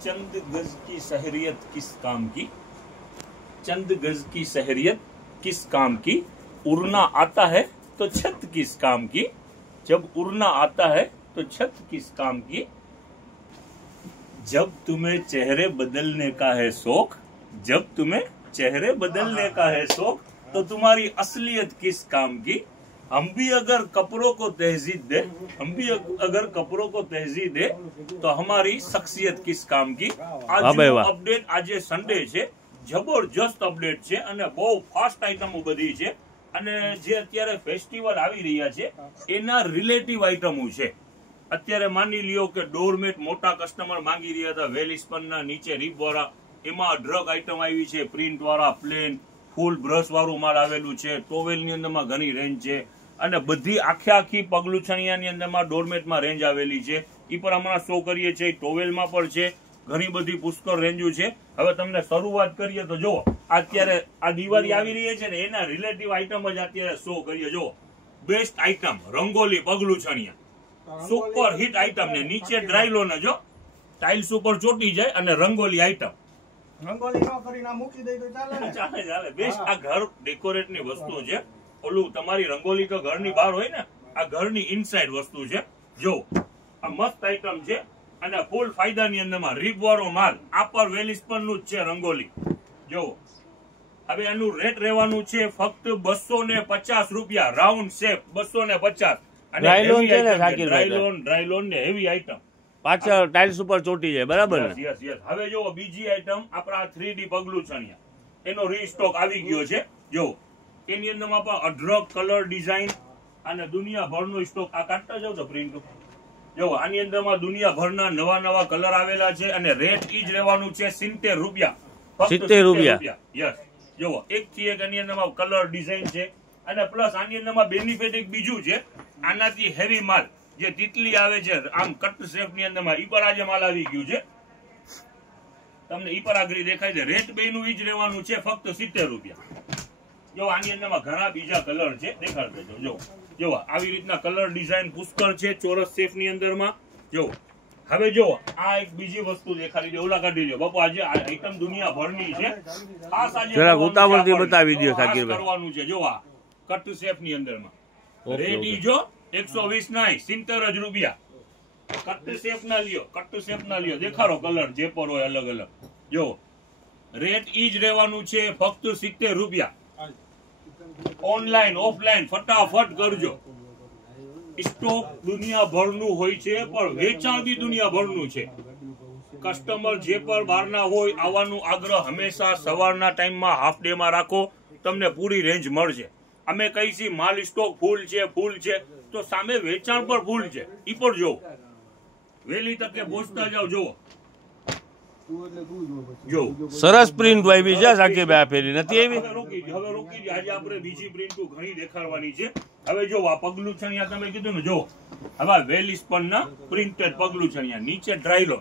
चंद गज की सहरियत किस काम की, चंद गज की सहरियत किस काम की, उड़ना आता है तो छत किस काम की, जब उड़ना आता है तो छत किस काम की, जब तुम्हें चेहरे बदलने का है शौक, जब तुम्हें चेहरे बदलने का है शौक, तो तुम्हारी असलियत किस काम की, हम भी अगर कपड़ों को तहजीब दे, हम भी अगर कपड़ों को तहजीब दे, तो हमारी शख्सियत किस काम की। આજનો અપડેટ આજે સન્ડે છે, જબરજસ્ત અપડેટ છે અને બહુ ફાસ્ટ આઈટમો બધી છે અને જે અત્યારે ફેસ્ટિવલ આવી રહ્યા છે એના રિલેટિવ આઈટમો છે। અત્યારે માની લ્યો કે ડોરમેટ મોટા કસ્ટમર માંગી રહ્યા હતા વેલિસ્પનના નીચે રીપ વાળા, એમાં ડ્રગ આઈટમ આવી છે, પ્રિન્ટ વાળા, પ્લેન ફૂલ બ્રશ વાળું માલ આવેલું છે, ટોવેલ ની અંદરમાં ઘણી રેન્જ છે અને બધી આખી પગલુછણિયાની અંદરમાં ડોરમેટમાં રેન્જ આવેલી છે, એ પણ હમણાં શો કરીએ છીએ। ટોવેલમાં પણ છે, ઘણી બધી પુષ્કળ રેન્જો છે। હવે તમને શરૂઆત કરીએ તો જો અત્યારે આ દિવાળી આવી રહી છે ને એના રિલેટિવ આઈટમ જ અત્યારે શો કરીએ। જો બેસ્ટ આઈટમ રંગોલી પગલુછણિયા, સુપર હિટ આઈટમ ને નીચે ડ્રાયલો ને જો ટાઇલ્સ ઉપર ચોટી જાય અને રંગોલી આઈટમ, રંગોલી ન કરીને મૂકી દઈ તો ચાલે, ચાલે। બેસ્ટ આ ઘર ડેકોરેટ ની વસ્તુ છે। ઓલું તમારી રંગોલી તો ઘરની બહાર હોય ને, આ ઘરની ઇનસાઇડ વસ્તુ છે। જો આ મસ્ત આઈટમ છે અને ફૂલ ફાયદાની અંદરમાં રીપ વાળો માલ, આ પર વેલિસ્પન નું જ છે રંગોલી। જો હવે આનું રેટ રહેવાનું છે ફક્ત 250 રૂપિયા, રાઉન્ડ શેપ 250 અને ડ્રાયલોન ને હેવી આઈટમ પાછળ ટાઇલ્સ ઉપર ચોટી જાય, બરાબર ને? Yes yes. હવે જો બીજી આઈટમ આપણા 3D પગલુછણિયા, એનો રીસ્ટોક આવી ગયો છે। જો એની અંદરમાં પણ અઢળક કલર ડિઝાઇન અને દુનિયાભરનો સ્ટોક, આ કાઢતા જાવ તો પ્રિન્ટ જો આની અંદરમાં દુનિયાભરના નવા કલર આવેલા છે અને રેટ ઈ જ રહેવાનું છે 70 રૂપિયા, 70 રૂપિયા। યસ, જો એક થી એક આની અંદરમાં કલર ડિઝાઇન છે અને પ્લસ આની અંદરમાં બેનિફિટ એક બીજું છે, આનાથી હેવી માલ જે તિતલી આવે છે આમ કટ શેપ ની અંદરમાં ઈ પર આજે માલ આવી ગયું છે, તમને ઈ પર આગળ દેખાય છે। રેટ બેનું ઈ જ રહેવાનું છે ફક્ત 70 રૂપિયા। જો આની અંદરમાં ઘણા બીજા કલર છે, દેખાડ દેજો। જો આવી રીતના કલર ડિઝાઇન પુષ્કળ છે ચોરસ શેપ ની અંદરમાં। જો હવે જો આ એક બીજી વસ્તુ દેખાડી દો, ઓલા કાઢી દો બાપુ, આજે આ આઈટમ દુનિયાભરની છે, ખાસ આજે જરા ઉતાવળથી બતાવી દો સાકીરભાઈ, કરવાનું છે। જો આ કટ શેપ ની અંદરમાં રેડી જો 120 ના 70 જ રૂપિયા, કટ શેપ ના લ્યો, કટ શેપ ના લ્યો, દેખાડો કલર જે પર હોય અલગ અલગ। જો રેટ ઈ જ રહેવાનું છે ફક્ત 70 રૂપિયા। ઓનલાઈન ઓફલાઈન ફટાફટ કરજો, સ્ટોક દુનિયાભરનું હોય છે પણ વેચાણ બી દુનિયાભરનું છે। કસ્ટમર જે પર બહારના હોય આવવાનું આગ્રહ હંમેશા સવારના ટાઈમમાં હાફ ડે માં રાખો, તમને પૂરી રેન્જ મળશે। અમે કહીએ છીએ માલ સ્ટોક ફૂલ છે તો સામે વેચાણ પર ફૂલ છે, ઈ પણ જો વહેલી તકે પહોંચતા જાવ। જો સરસ પ્રિન્ટ આવી છે સાકીરભાઈ, આ ફેરી નથી આવી, હવે રોકી આજે આપણે બીજી પ્રિન્ટો ઘણી દેખાડવાની છે। હવે જો આ પગલુછણિયા તમે કીધું ને, જો હવે વેલિસ્પન ના પ્રિન્ટેડ પગલુછણિયા, નીચે ડ્રાયલો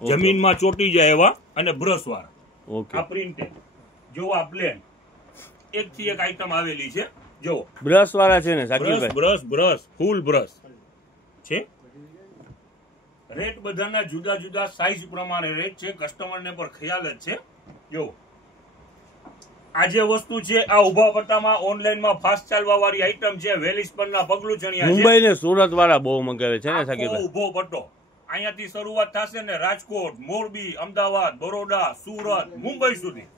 જમીનમાં ચોટી જાય એવા અને બ્રશ વાળા, આ પ્રિન્ટેડ। જો આ પ્લેન એક થી એક આઈટમ આવેલી છે। જો બ્રશ વાળા છે ને સાકીરભાઈ, બ્રશ ફૂલ બ્રશ છે। રેટ બધાના જુદા સાઈઝ પ્રમાણે રેટ છે, કસ્ટમરને પણ ખ્યાલ જ છે। જો આ જે વસ્તુ છે આ ઉભા પટ્ટામાં ઓનલાઈનમાં ફાસ્ટ ચાલવા વાળી આઈટમ છે, વેલિસ્પનના પગલુછણિયા છે। મુંબઈ ને સુરત વાળા બહુ મંગાવે છે ને સાકીરભાઈ, ઉભો પટ્ટો અહીંયાથી શરૂઆત થશે ને રાજકોટ, મોરબી, અમદાવાદ, બરોડા, સુરત, મુંબઈ સુધી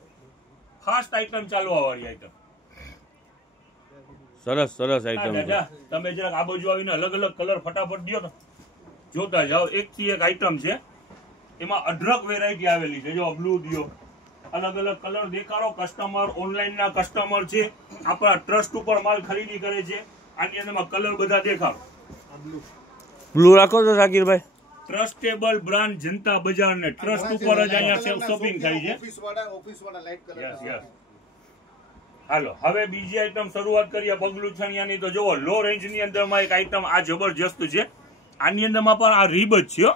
ફાસ્ટ આઈટમ ચાલવા વાળી આઈટમ। સરસ આઈટમ। તમે જરાક આ બાજુ આવીને અલગ અલગ કલર ફટાફટ દો તો જોતા જાઓ, એક થી એક આઈટમ છે, એમાં અઢળક વેરાયટી આવેલી છે। જો બ્લુ દિયો, અલગ અલગ કલર દેખાડો। કસ્ટમર ઓનલાઈન ના કસ્ટમર છે, આપણા ટ્રસ્ટ ઉપર માલ ખરીદી કરે છે, આની અંદરમાં કલર બધા દેખાડો। બ્લુ રાખો તો સાકીરભાઈ, ટ્રસ્ટેબલ બ્રાન્ડ જનતા બજાર ને ટ્રસ્ટ ઉપર જ અહીંયા શોપિંગ થાય છે। યસ। હાલો હવે બીજી આઈટમ શરૂઆત કરીએ પગલુછણિયાની। તો જુઓ લો રેન્જ ની અંદરમાં એક આઈટમ આ જબરજસ્ત છે, આની અંદરમાં પણ આ રીબ જ છે,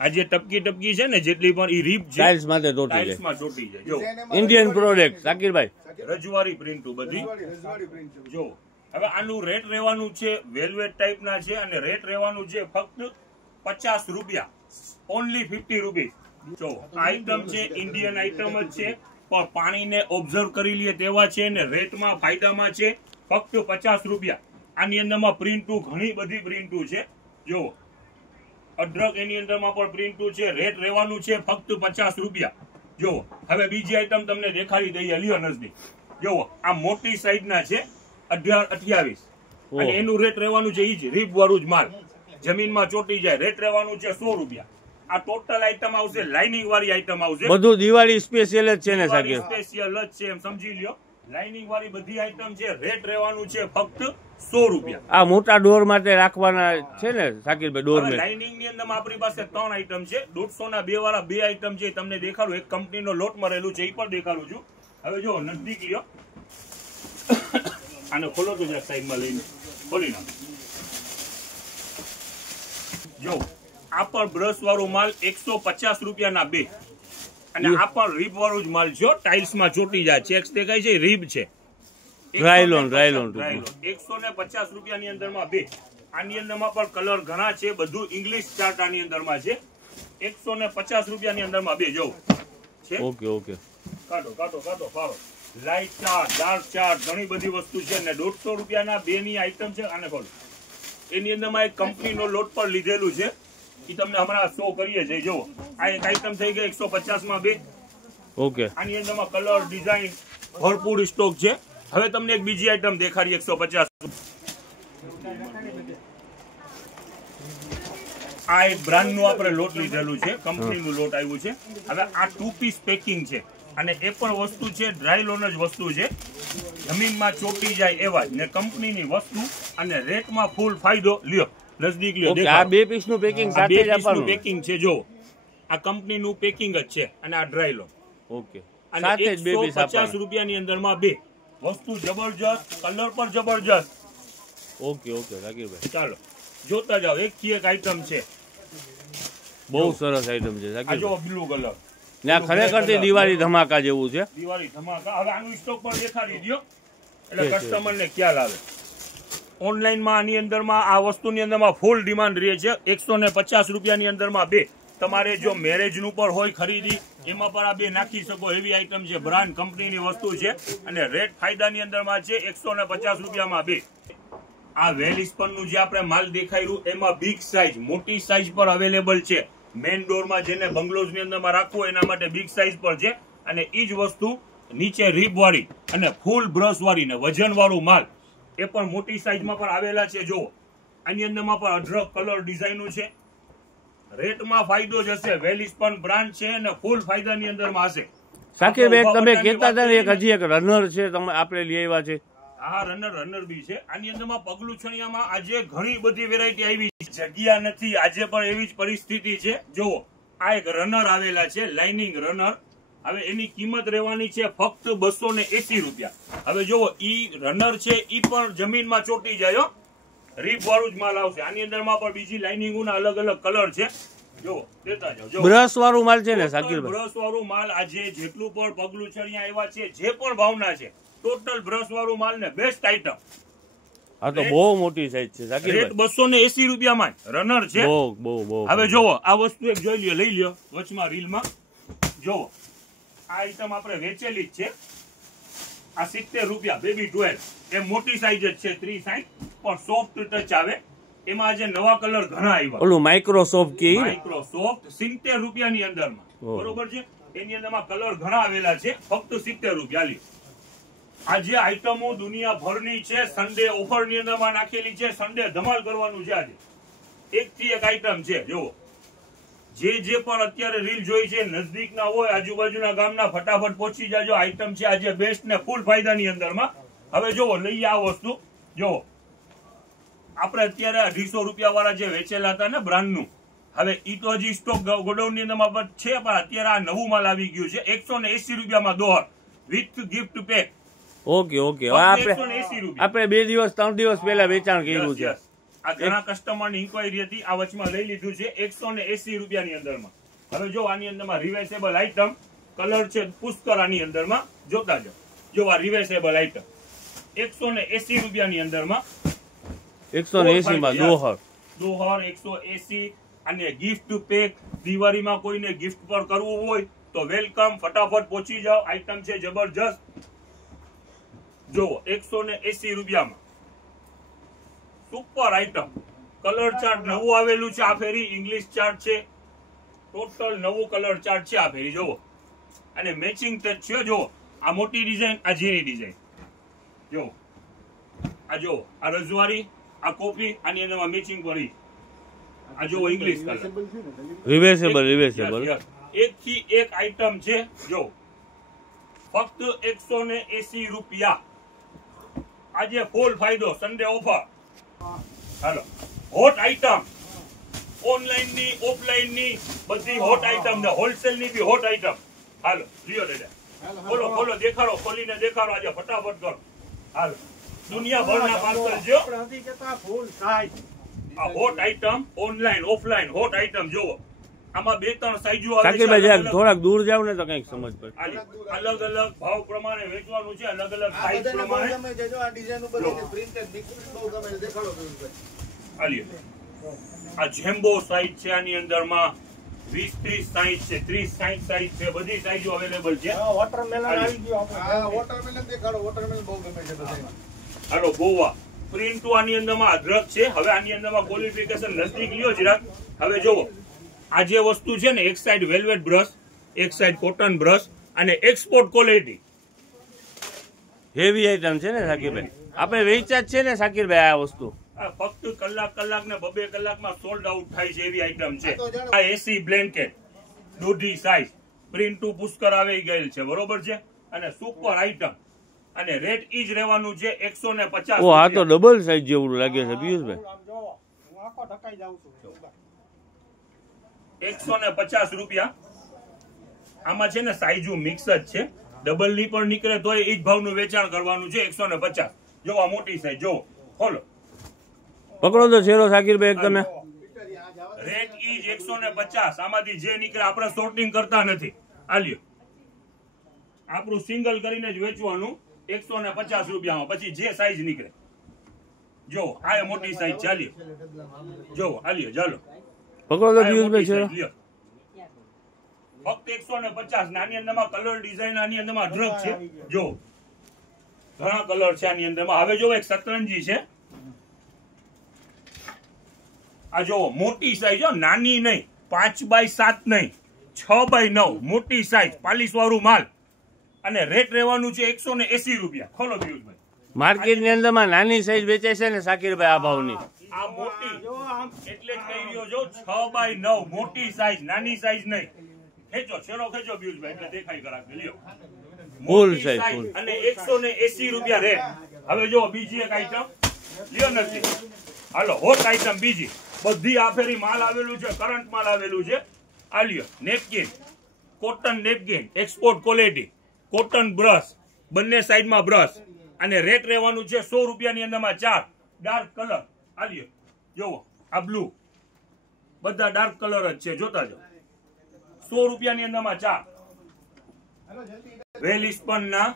આ જે ટપકી છે ને જેટલી પણ ઈ રીબ છે ટાઇલ્સ માટે ચોટી જાય। જો ઇન્ડિયન પ્રોડક્ટ સાકીરભાઈ, રજવાડી પ્રિન્ટ બધી। જો હવે આનું રેટ રહેવાનું છે વેલ્વેટ ટાઈપ ના છે અને રેટ રહેવાનું છે ફક્ત 50 રૂપિયા, ઓનલી 50 રૂપીસ। જો આઈટમ છે ઇન્ડિયન આઈટમ જ છે, પણ પાણીને ઓબ્ઝર્વ કરી લઈએ તેવા છે ને રેટમાં ફાયદામાં છે ફક્ત 50 રૂપિયા. આની અંદરમાં પ્રિન્ટુ ઘણી બધી પ્રિન્ટુ છે. જો અદરક એની અંદરમાં પણ પ્રિન્ટુ છે. રેટ રહેવાનું છે ફક્ત 50 રૂપિયા. જો હવે બીજી આઈટમ તમને દેખાડી દઈએ, લ્યો નજદીક. જો આ મોટી સાઈઝના છે 28 અને એનું રેટ રહેવાનું છે ઈ જ રીબ વાળું જ માલ, જમીનમાં ચોટી જાય. રેટ રહેવાનું છે 100 રૂપિયા. આ ટોટલ આઈટમ આવશે, લાઇનિંગ વાળી આઈટમ આવશે. બધું દિવાળી સ્પેશિયલ જ છે ને સાકીર? સ્પેશિયલ જ છે, એમ સમજી લ્યો. લાઇનિંગ વાળી બધી આઈટમ છે. રેટ રહેવાનું છે ફક્ત 100 રૂપિયા. આ મોટા ડોર માટે રાખવાના છે ને સાકીરભાઈ? ડોર મેટ લાઇનિંગ ની અંદર આપણી પાસે 3 આઈટમ છે. 150 ના 2 વાળા 2 આઈટમ છે, તમને દેખાડું. એક કંપનીનો લોટ મરેલું છે, એ પણ દેખાડું છું. હવે જો નજદીક લ્યો, આને ખોલો તો જ્યાં સાઈડમાં લઈને ખોલી નાખો. જો આ પણ બ્રશ વાળો માલ 150 રૂપિયાના 2, અને આ પણ રીબ વાળું જ માલ છે. ટાઇલ્સ માં ચોટી જાય, ચેક્સ દેખાય છે, રીબ છે. રાયલોન 150 રૂપિયાની અંદરમાં 2. આની અંદરમાં પણ કલર ઘણા છે, બધું ઇંગ્લિશ ચાર્ટ આની અંદરમાં છે. 150 રૂપિયાની અંદરમાં 2 જો છે. ઓકે કાઢો ફાળો. લાઇટ ચાર્ટ, ડાર્ક ચાર્ટ, ઘણી બધી વસ્તુ છે ને 150 રૂપિયાના 2 ની આઈટમ છે. આને ખોલો. એની અંદરમાં એક કંપનીનો લોટ પર લીધેલું છે, એ તમને હમણાં શો કરીએ છીએ. જો આ એક આઈટમ થઈ ગઈ 150 માં 2. ઓકે, આની અંદરમાં કલર, ડિઝાઇન ભરપૂર સ્ટોક છે. હવે તમને એક બીજી આઈટમ દેખાડી 150. આ એક બ્રાન્ડ નું આપણે લોટ લીધેલું છે, કંપનીનું લોટ આવ્યું છે. હવે આ 2 પીસ પેકિંગ છે, અને એ પણ વસ્તુ છે ડ્રાય લોન જ વસ્તુ છે, જમીનમાં ચોટી જાય એવા જ ને કંપનીની વસ્તુ, અને રેટમાં ફૂલ ફાયદો. લ્યો નજદીક લ્યો. આ 2 પીસનું પેકિંગ સાથે જ આપવાનું? પેકિંગ છે. જો આ કંપનીનું પેકિંગ જ છે, અને આ ડ્રાય લોન. ઓકે, અને સાથે જ 2 પીસ 150 રૂપિયાની અંદરમાં 2 વસ્તુ. જબરજસ્ત કલર પર જબરજસ્ત. ઓકે સાકીરભાઈ, ચાલો જોતા જાઓ. એક થી એક આઈટમ છે, બહુ સરસ આઈટમ છે આ સાકીર. જો બ્લુ કલર, ને ખરેખર તે દિવાળી ધમાકા જેવું છે. દિવાળી ધમાકા. હવે આનું સ્ટોક પણ દેખાડી દો, એટલે કસ્ટમરને ખ્યાલ આવે. ઓનલાઈનમાં આની અંદરમાં આ વસ્તુની અંદરમાં ફૂલ ડિમાન્ડ રહે છે. 150 રૂપિયાની અંદરમાં 2. તમારે જો મેરેજ નું પણ હોય ખરીદી, એમાં પણ આ 2 નાખી શકો એવી આઈટમ છે. બ્રાન્ડ કંપનીની વસ્તુ છે, અને રેટ ફાયદાની અંદરમાં છે 150 રૂપિયામાં 2. આ વેલ સ્પનનું જે આપણે માલ દેખાયું એમાં બિગ સાઇઝ, મોટી સાઇઝ પર અવેલેબલ છે. મેન ડોરમાં જેને બંગલોઝ ની અંદરમાં રાખવું એના માટે બિગ સાઇઝ પર છે. અને ઈ જ વસ્તુ નીચે રીબ વાળી અને ફૂલ બ્રશ વાળી ને વજન વાળું માલ, એ પણ મોટી સાઇઝમાં પણ આવેલા છે. જો આની અંદરમાં પણ અઢળક કલર ડિઝાઇનો છે. રેટમાં ફાયદો જ હશે. વેલ સ્પન બ્રાન્ડ છે અને ફૂલ ફાયદાની અંદરમાં હશે. સાકીરભાઈ, તમે કહેતા હતા ને એક હજી એક રનર છે, તમે આપણે લઈ આવ્યા છે. હા, રનર બી છે. આની અંદરમાં પગલું છણિયામાં આજે ઘણી બધી વેરાયટી આવી છે. જગ્યા નથી, આજે પણ એવી જ પરિસ્થિતિ છે. જુઓ આ એક રનર આવેલા છે, લાઇનિંગ રનર. હવે એની કિંમત રહેવાની છે ફક્ત 280 રૂપિયા. હવે જુઓ ઈ રનર છે, ઈ પણ જમીનમાં ચોટી જાય, રીપ વાળું જ માલ આવશે. આની અંદરમાં પણ બીજી લાઇનિંગોના અલગ અલગ કલર છે. જો દેતા જાઓ. બ્રશ વાળું માલ છે ને સાકીરભાઈ? બ્રશ વાળું માલ આજે જેટલું પણ પગલું છણિયા આવ્યા છે, જે પણ ભાવના છે, ટોટલ બ્રશ વાળું માલ ને બેસ્ટ આઈટમ. આ તો બહુ મોટી સાઈઝ છે સાકીરભાઈ. રેટ 280 રૂપિયામાં રનર છે. બહુ. હવે જોવો આ વસ્તુ એક જોઈ લ્યો, લઈ લ્યો વચમાં રીલમાં. જોવો આ આઈટમ આપણે વેચેલી જ છે. આ 70 રૂપિયા બેબી 12. એ મોટી સાઈઝ જ છે, 3 સાઈઝ, પણ સોફ્ટ ટચ આવે. એમાં આજે નવા કલર ઘણા આવ્યા. ઓલું માઇક્રોસોફ્ટ કી, માઇક્રોસોફ્ટ 70 રૂપિયાની અંદરમાં. બરોબર છે. એની અંદરમાં કલર ઘણા આવેલા છે, ફક્ત 70 રૂપિયા. આજે આઈટમો દુનિયાભરની છે. સન્ડે ઓફર ની અંદરમાં નાખેલી છે. સન્ડે ધમાલ કરવાનું છે આજે. એક થી એક આઈટમ છે. જુઓ જે પણ અત્યારે રીલ જોઈ છે, નજદીકના હોય, આજુબાજુના ગામના, ફટાફટ પહોંચી જાજો. આઈટમ છે આજે બેસ્ટ ને ફૂલ ફાયદાની અંદરમાં. હવે જોવો લઈએ આ વસ્તુ. જોવો આપણે અત્યારે 250 રૂપિયા વાળા જે વેચેલા હતા ને બ્રાન્ડનું, હવે ઈ તો હજી સ્ટોક ગોડાઉન ની અંદરમાં છે, પણ અત્યારે આ નવું માલ આવી ગયું છે. 180 રૂપિયામાં Dohara with gift pack. Okay આપણે 2 દિવસ 3 દિવસ પહેલા વેચાણ કર્યું છે. આ ઘણા કસ્ટમર ની ઇન્ક્વાયરી હતી, આ વચમાં લઈ લીધું છે 180 રૂપિયાની અંદરમાં. હવે જો આની અંદરમાં રિવાઇસેબલ આઈટમ કલર છે પુષ્કર. આની અંદરમાં જોતા જાઓ. જો આ રિવાઇસેબલ આઈટમ 180 રૂપિયાની અંદરમાં. 180 માં દોહર 180 અને ગિફ્ટ પેક દિવાળીમાં કોઈને ગિફ્ટ પર કરવું હોય તો વેલકમ, ફટાફટ પહોંચી જાઓ. આઈટમ છે જબરજસ્ત. જો 180 રૂપિયામાં સુપર આઈટમ. કલર ચાર્ટ નવું આવેલું છે આ ફેરી, ઇંગ્લિશ ચાર્ટ છે, ટોટલ નવું કલર ચાર્ટ છે આ ફેરી. જોવો અને મેચિંગ ટચ છે. જો આ મોટી ડિઝાઇન, આ ઝીણી ડિઝાઇન. જો આ જો આ રજવારી, આ કોફી, આની અંદરમાં મેચિંગ પડી. આ જો ઇંગ્લિશ કલર, રિવેર્સેબલ. એક થી એક આઈટમ છે. જો ફક્ત 180 રૂપિયા. આજે ફૂલ ફાયદો, સન્ડે ઓફર. હાલો, હોટ આઈટમ, ઓનલાઈન ની ઓફલાઈન ની બધી હોટ આઈટમ ને હોલસેલ ની બી હોટ આઈટમ. હાલો લ્યો દાદા, બોલો બોલો, દેખાડો, ખોલીને દેખાડો આજે ફટાફટ કરો. હાલો, દુનિયાભરના પાર્સલ જો આ hot item, online offline hot item. જોવો આમાં 2-3 સાઈઝો આવે છે. શાકિરભાઈ થોડાક દૂર જાવ ને તો કઈક સમજ પડે. અલગ અલગ ભાવ પ્રમાણે વેચવાનું છે, અલગ અલગ સાઈઝ પ્રમાણે. આ જેમ્બો સાઈઝ છે, આની અંદરમાં 20-30 સાઈઝ છે, 30-60 સાઈઝ છે, બધી સાઈઝો અવેલેબલ છે. વોટરમેલન આવી ગયો આપણે. વોટરમેલન દેખાડો, વોટરમેલન બહુ ગમે છે બધાને. હાલો, ગોવા પ્રિન્ટ આની અંદરમાં અદરક છે. હવે આની અંદરમાં ક્વોલિફિકેશન નજદીક લ્યો જરાક. હવે જોવો આ જે વસ્તુ છે ને, એક સાઈડ વેલ્વેટ બ્રશ, એક સાઈડ કોટન બ્રશ અને એક્સપોર્ટ ક્વોલિટી. હેવી આઈટમ છે ને શાકિરભાઈ, આપણે વેચા જ છે ને શાકિરભાઈ આ વસ્તુ. ફક્ત કલાક ને 2 કલાકમાં સોલ્ડ આઉટ થાય છે એવી આઈટમ છે. આ એસી બ્લેન્કેટ, દોઢી સાઈઝ, પ્રિન્ટ પુષ્કર આવી ગયેલ છે, બરોબર છે. અને સુપર આઈટમ, અને રેટ ઈ જ રહેવાનું છે 150. ઓ આ તો ડબલ સાઈઝ જેવું લાગે છે પિયુષભાઈ. આમ જોવો, હું આખો ઢકાઈ જાઉં છું. 150 રૂપિયા. આમાં છે ને સાઈઝ મિક્સ જ છે, ડબલ ની પણ નીકળે તો એ જ ભાવનું વેચાણ કરવાનું છે. 150. જો આ મોટી સાઈઝ, જો ખોલો, પકડો તો છેરો શાકિરભાઈ એક તમે. રેટ ઈ જ 150. આમાંથી જે નીકળે આપણે સોર્ટિંગ કરતા નથી. આ લ્યો, આપણું સિંગલ કરીને જ વેચવાનું 150 રૂપિયામાં. પછી જે સાઈઝ નીકળે. જો આ મોટી સાઈઝ ચાલ્યો, જો આલ્યો, ચાલો પકડો તો પિયુષભાઈ છેરો. ફક્ત 150. નાની અંદરમાં કલર ડિઝાઇન, આની અંદરમાં અદરક છે. જો ઘણા કલર છે આની અંદરમાં. હવે જો એક સતરંજી છે. આ જો મોટી સાઈઝ, નાની નહીં, 5x7 નહીં, 6x9 મોટી સાઈઝ, પાલિશ વાળું માલ. અને રેટ રહેવાનું છે 180 રૂપિયા. ખોલો પિયુષભાઈ. માર્કેટ ની અંદર માં નાની સાઈઝ વેચાય છે ને શાકિરભાઈ આ ભાવની. આ મોટી એટલે જ કહી રહ્યો છો, 6x9 મોટી સાઈઝ, નાની સાઈઝ નહીં. ખેંચો, છેડો ખેંચો પિયુષભાઈ, એટલે દેખાય કરાક. લ્યો, ફૂલ સાઈઝ, અને 180 રૂપિયા રેટ. હવે જો બીજી એક આઈટમ લ્યો નથી. હાલો, હોટ આઈટમ બીજી. બધી આ ફેરી માલ આવેલું છે, કરંટ માલ આવેલું છે. આ લ્યો, napkin, cotton napkin, export quality, cotton brush, બંને સાઈડમાં બ્રશ. અને રેટ રહેવાનું છે 100 રૂપિયાની અંદરમાં 4 ડાર્ક કલર. આ લ્યો, જોવો આ બ્લુ, બધા ડાર્ક કલર જ છે, જોતા જાઓ. 100 રૂપિયાની અંદરમાં 4. વેલિસ્પન ના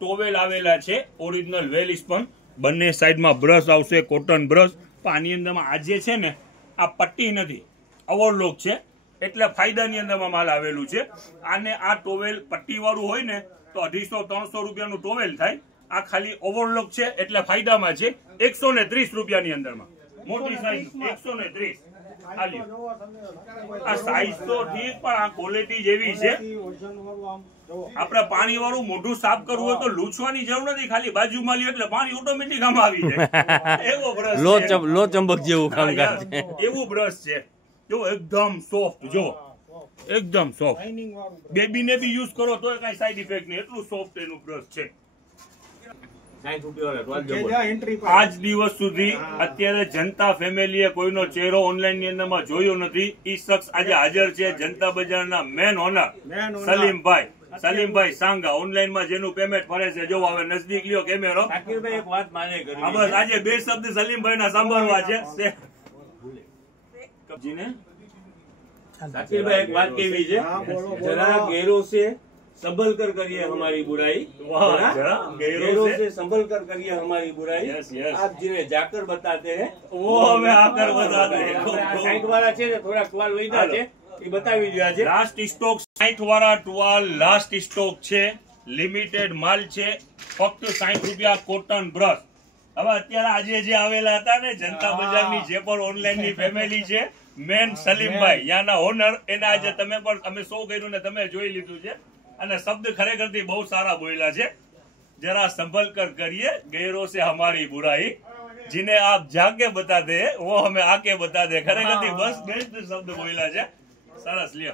ટોવેલ આવેલા છે, ઓરિજિનલ વેલિસ્પન. બંને સાઈડમાં બ્રશ આવશે, કોટન બ્રશ. પણ આની અંદરમાં આજે છે ને, આ પટ્ટી નથી, ઓવરલોક છે, એટલે ફાયદાની અંદરમાં માલ આવેલું છે. આને આ ટોવેલ પટ્ટી વાળું હોય ને તો 250-300 રૂપિયાનું ટોવેલ થાય. આ ખાલી ઓવરલોક છે એટલે ફાયદામાં છે. 130 રૂપિયાની અંદરમાં મોટી સાઈઝ, 130. આ સાઈઝ તો ઠીક, પણ આ ક્વોલિટી જેવી છે. આપણે પાણી વાળું મોઢું સાફ કરવું હોય તો લૂછવાની જરૂર નથી, ખાલી બાજુમાં લ્યો એટલે પાણી ઓટોમેટિક આમાં આવી જાય. એવો બ્રશ છે, લો ચંબક જેવું કામકાજ છે. એવું બ્રશ છે. જો એકદમ સોફ્ટ, જો એકદમ સોફ્ટ. બેબીને બી યુઝ કરો તો કઈ સાઈડ ઇફેક્ટ નહીં, એટલું સોફ્ટ એનું બ્રશ છે. આજ દિવસ સુધી અત્યારે જનતા ફેમિલીએ કોઈનો ચહેરો ઓનલાઈન ની અંદરમાં જોયો નથી. ઈ શખ્સ આજે હાજર છે, જનતા બજારના મેન ઓનર સલીમભાઈ સાંગા. ઓનલાઈન માં જેનું પેમેન્ટ ફરે છે. જો હવે નજદીક લ્યો કેમેરો. એક વાત માને કરી, બસ આજે 2 શબ્દ સલીમભાઈ ના સાંભળવા છે. શાકિરભાઈ એક વાત કેવી છે, જરા ઘેરો છે संभल कर करिए हमारी बुराई, वाह, जरा गैरों से संभल कर करिए हमारी बुराई, Yes, yes. आप जिन्हें जाकर बताते हैं वो हमें आकर बताते हैं. સાઈઠ વાળા છે ને થોડા ટુવાલ વધ્યા છે એ બતાવી દો આજે. લાસ્ટ સ્ટોક 60 વાળા ટુવાલ લાસ્ટ સ્ટોક છે, લિમિટેડ માલ છે, ફક્ત 60 રૂપિયા કોટન બ્રશ. હવે અત્યારે આજે જે આવેલા હતા ને જનતા બજારની જે પણ ઓનલાઈન ની ફેમિલી છે, મેન સલીમભાઈ યાના ઓનર, એને આજે તમે પણ અમે શો કર્યું ને તમે જોઈ લીધું છે અને શબ્દ ખરેખરથી બહુ સારા બોલ્યા છે. જરા સંભલ કર કરીએ ગैरों से हमारी बुराई, जिन्हें आप जाके बताते हैं वो हमें आके बताते हैं. ખરેખરથી બસ બેસ્ટ શબ્દ બોલ્યા છે. સરસ લ્યો.